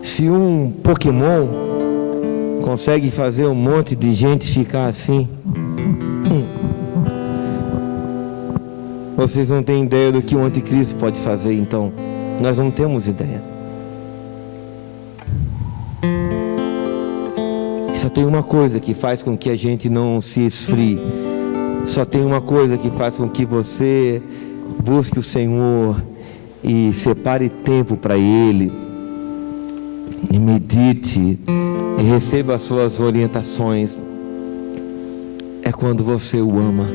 se um Pokémon consegue fazer um monte de gente ficar assim, vocês não têm ideia do que o anticristo pode fazer. Então nós não temos ideia. Só tem uma coisa que faz com que a gente não se esfrie. Só tem uma coisa que faz com que você busque o Senhor e separe tempo para Ele, e medite, e receba as suas orientações. É quando você o ama.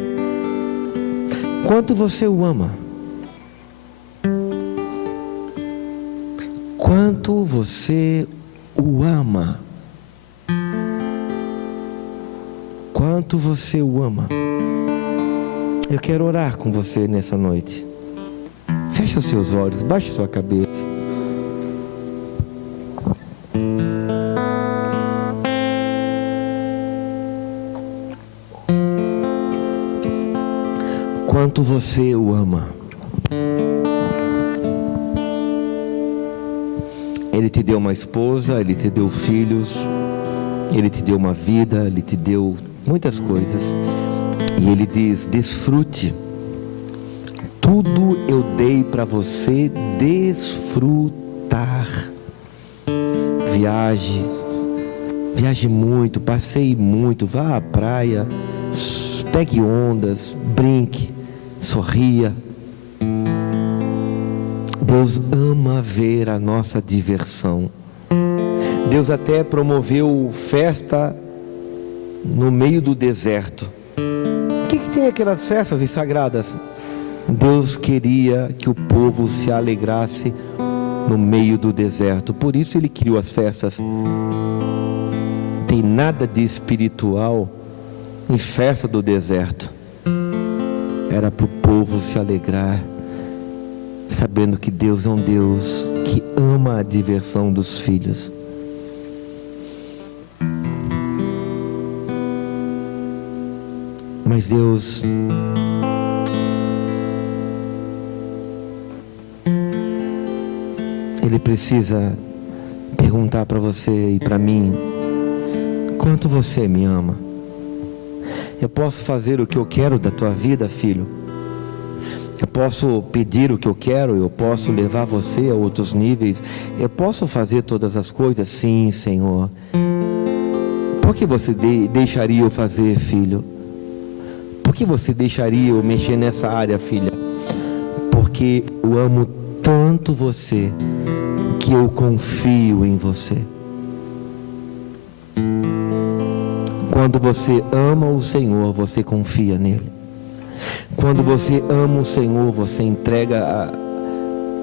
Quanto você o ama? Quanto você o ama? quanto você o ama. Eu quero orar com você nessa noite. Feche os seus olhos, baixe sua cabeça. Quanto você o ama. Ele te deu uma esposa, Ele te deu filhos, Ele te deu uma vida, Ele te deu muitas coisas. E Ele diz: desfrute. Tudo eu dei para você desfrutar. Viaje muito, passeie muito, vá à praia, pegue ondas, brinque, sorria. Deus ama ver a nossa diversão. Deus até promoveu festa no meio do deserto. O que tem aquelas festas sagradas? Deus queria que o povo se alegrasse no meio do deserto. Por isso Ele criou as festas. Tem nada de espiritual em festa do deserto. Era para o povo se alegrar, sabendo que Deus é um Deus que ama a diversão dos filhos. Mas Deus Ele precisa perguntar para você e para mim: quanto você me ama? Eu posso fazer o que eu quero da tua vida, filho? Eu posso pedir o que eu quero? Eu posso levar você a outros níveis? Eu posso fazer todas as coisas? Sim, Senhor. Por que você deixaria eu fazer, filho? Por que você deixaria eu mexer nessa área, filha? Porque eu amo tanto você que eu confio em você. Quando você ama o Senhor, você confia nele. Quando você ama o Senhor, você entrega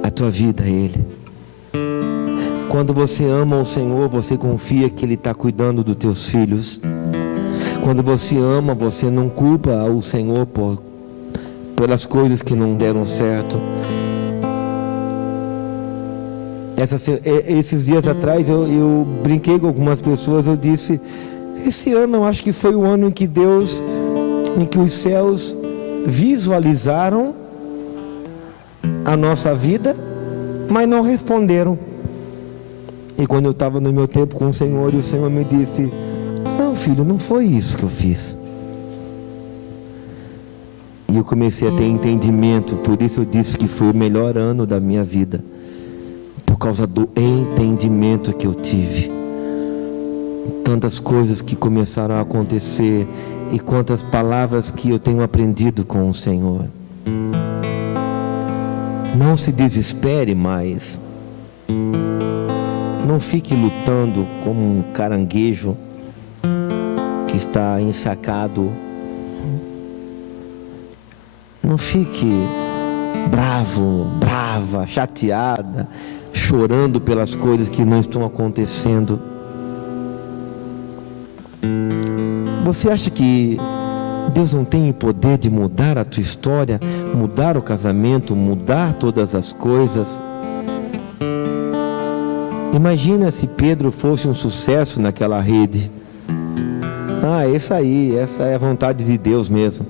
a tua vida a Ele. Quando você ama o Senhor, você confia que Ele está cuidando dos teus filhos. Quando você ama, você não culpa o Senhor pelas coisas que não deram certo. Esses dias atrás eu brinquei com algumas pessoas. Eu disse: esse ano eu acho que foi o ano em que os céus visualizaram a nossa vida, mas não responderam. E quando eu estava no meu tempo com o Senhor, e o Senhor me disse: não, filho, não foi isso que eu fiz. E eu comecei a ter entendimento. Por isso eu disse que foi o melhor ano da minha vida, por causa do entendimento que eu tive. Tantas coisas que começaram a acontecer, e quantas palavras que eu tenho aprendido com o Senhor. Não se desespere mais. Não fique lutando como um caranguejo que está ensacado. Não fique brava, chateada, chorando pelas coisas que não estão acontecendo. Você acha que Deus não tem o poder de mudar a tua história, mudar o casamento, mudar todas as coisas? Imagina se Pedro fosse um sucesso naquela rede. Essa é a vontade de Deus mesmo.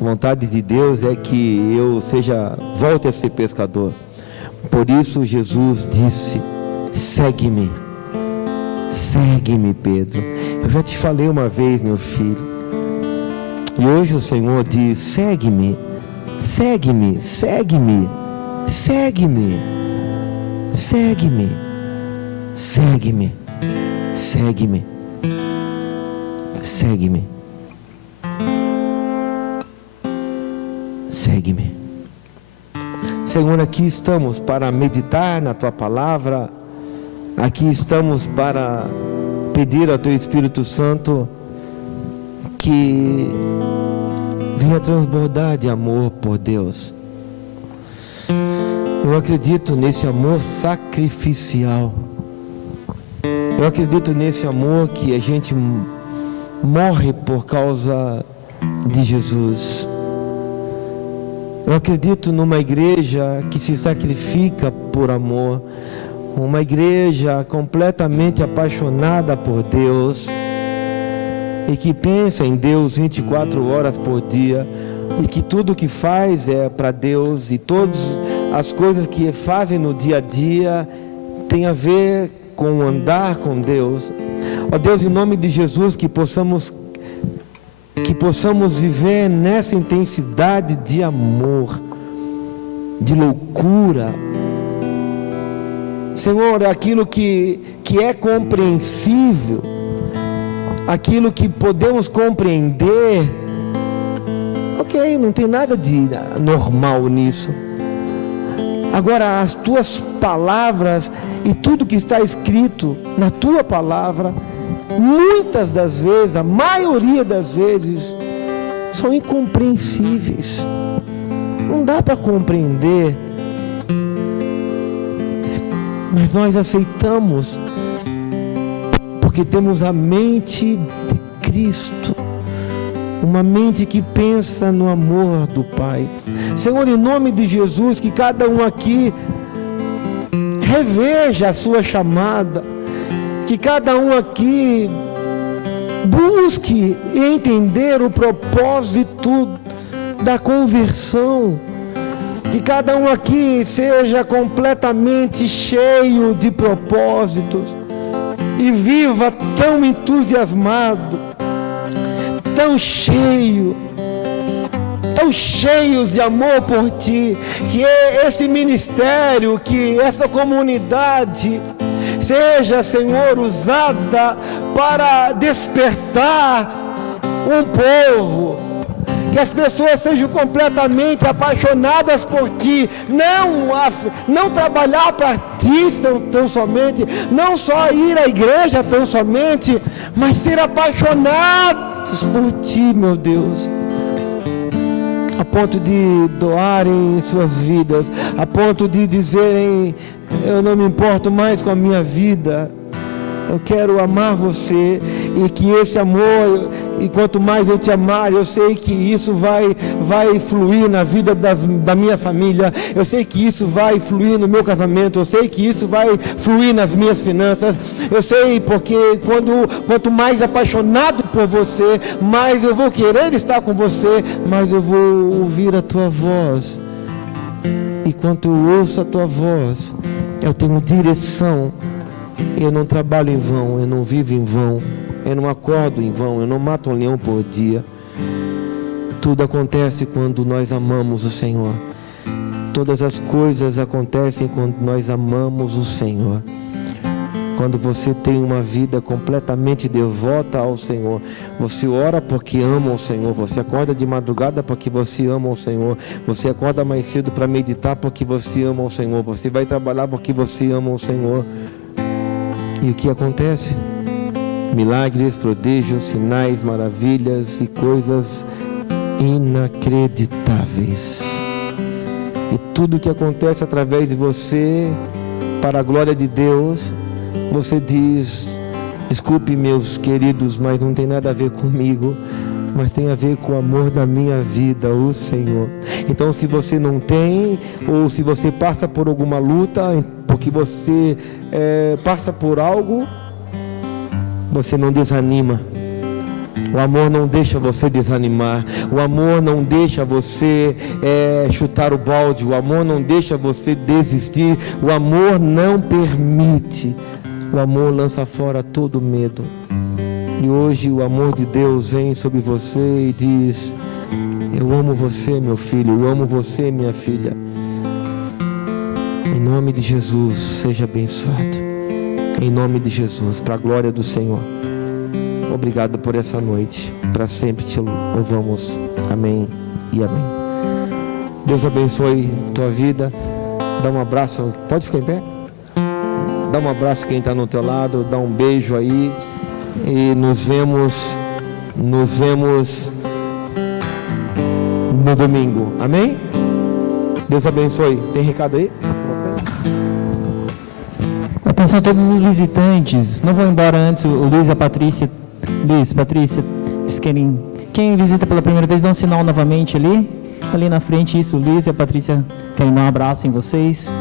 A vontade de Deus é que eu volte a ser pescador. Por isso Jesus disse: segue-me. Segue-me, Pedro. Eu já te falei uma vez, meu filho. E hoje o Senhor diz: segue-me, segue-me, segue-me, segue-me, segue-me, segue-me, segue-me, segue-me, segue-me. Senhor, aqui estamos para meditar na tua palavra. Aqui estamos para pedir ao teu Espírito Santo que venha transbordar de amor por Deus. Eu acredito nesse amor sacrificial. Eu acredito nesse amor que a gente morre por causa de Jesus. Eu acredito numa igreja que se sacrifica por amor, uma igreja completamente apaixonada por Deus e que pensa em Deus 24 horas por dia, e que tudo que faz é para Deus, e todas as coisas que fazem no dia a dia tem a ver com andar com Deus. Ó Deus, em nome de Jesus, que possamos viver nessa intensidade de amor, de loucura. Senhor, aquilo que é compreensível, aquilo que podemos compreender, ok, não tem nada de normal nisso. Agora, as tuas palavras e tudo que está escrito na tua palavra, muitas das vezes, a maioria das vezes, são incompreensíveis. Não dá para compreender, mas nós aceitamos, porque temos a mente de Cristo, uma mente que pensa no amor do Pai. Senhor, em nome de Jesus, que cada um aqui reveja a sua chamada, que cada um aqui busque entender o propósito da conversão, que cada um aqui seja completamente cheio de propósitos e viva tão entusiasmado, tão cheios de amor por Ti, que esse ministério, que essa comunidade seja, Senhor, usada para despertar um povo, que as pessoas sejam completamente apaixonadas por Ti, não trabalhar para Ti tão somente, não só ir à igreja tão somente, mas ser apaixonados por Ti, meu Deus, a ponto de doarem suas vidas, a ponto de dizerem: eu não me importo mais com a minha vida, eu quero amar Você, e que esse amor, e quanto mais eu Te amar, eu sei que isso vai fluir na vida da minha família, eu sei que isso vai fluir no meu casamento, eu sei que isso vai fluir nas minhas finanças, eu sei, porque quanto mais apaixonado por Você, mais eu vou querer estar com Você, mais eu vou ouvir a Tua voz, e quando eu ouço a Tua voz, eu tenho direção. Eu não trabalho em vão, eu não vivo em vão, eu não acordo em vão, eu não mato um leão por dia. Tudo acontece quando nós amamos o Senhor. Todas as coisas acontecem quando nós amamos o Senhor. Quando você tem uma vida completamente devota ao Senhor, você ora porque ama o Senhor, você acorda de madrugada porque você ama o Senhor, você acorda mais cedo para meditar porque você ama o Senhor, você vai trabalhar porque você ama o Senhor. E o que acontece? Milagres, prodígios, sinais, maravilhas e coisas inacreditáveis. E tudo que acontece através de você, para a glória de Deus, você diz: desculpe, meus queridos, mas não tem nada a ver comigo, mas tem a ver com o amor da minha vida, o Senhor. Então, se você não tem, ou se você passa por alguma luta, porque você passa por algo, você não desanima. O amor não deixa você desanimar, o amor não deixa você chutar o balde, o amor não deixa você desistir, o amor não permite, o amor lança fora todo medo. E hoje o amor de Deus vem sobre você e diz: eu amo você, meu filho, eu amo você, minha filha. Em nome de Jesus, seja abençoado. Em nome de Jesus, para a glória do Senhor. Obrigado por essa noite. Para sempre te louvamos. Amém e amém. Deus abençoe tua vida. Dá um abraço. Pode ficar em pé? Dá um abraço quem está no teu lado. Dá um beijo aí. E nos vemos no domingo. Amém? Deus abençoe. Tem recado aí? Atenção a todos os visitantes. Não vão embora antes. O Luiz e a Patrícia Liz, Patrícia, vocês querem... Quem visita pela primeira vez, dá um sinal novamente ali na frente. Isso, Liz e a Patrícia querem dar um abraço em vocês.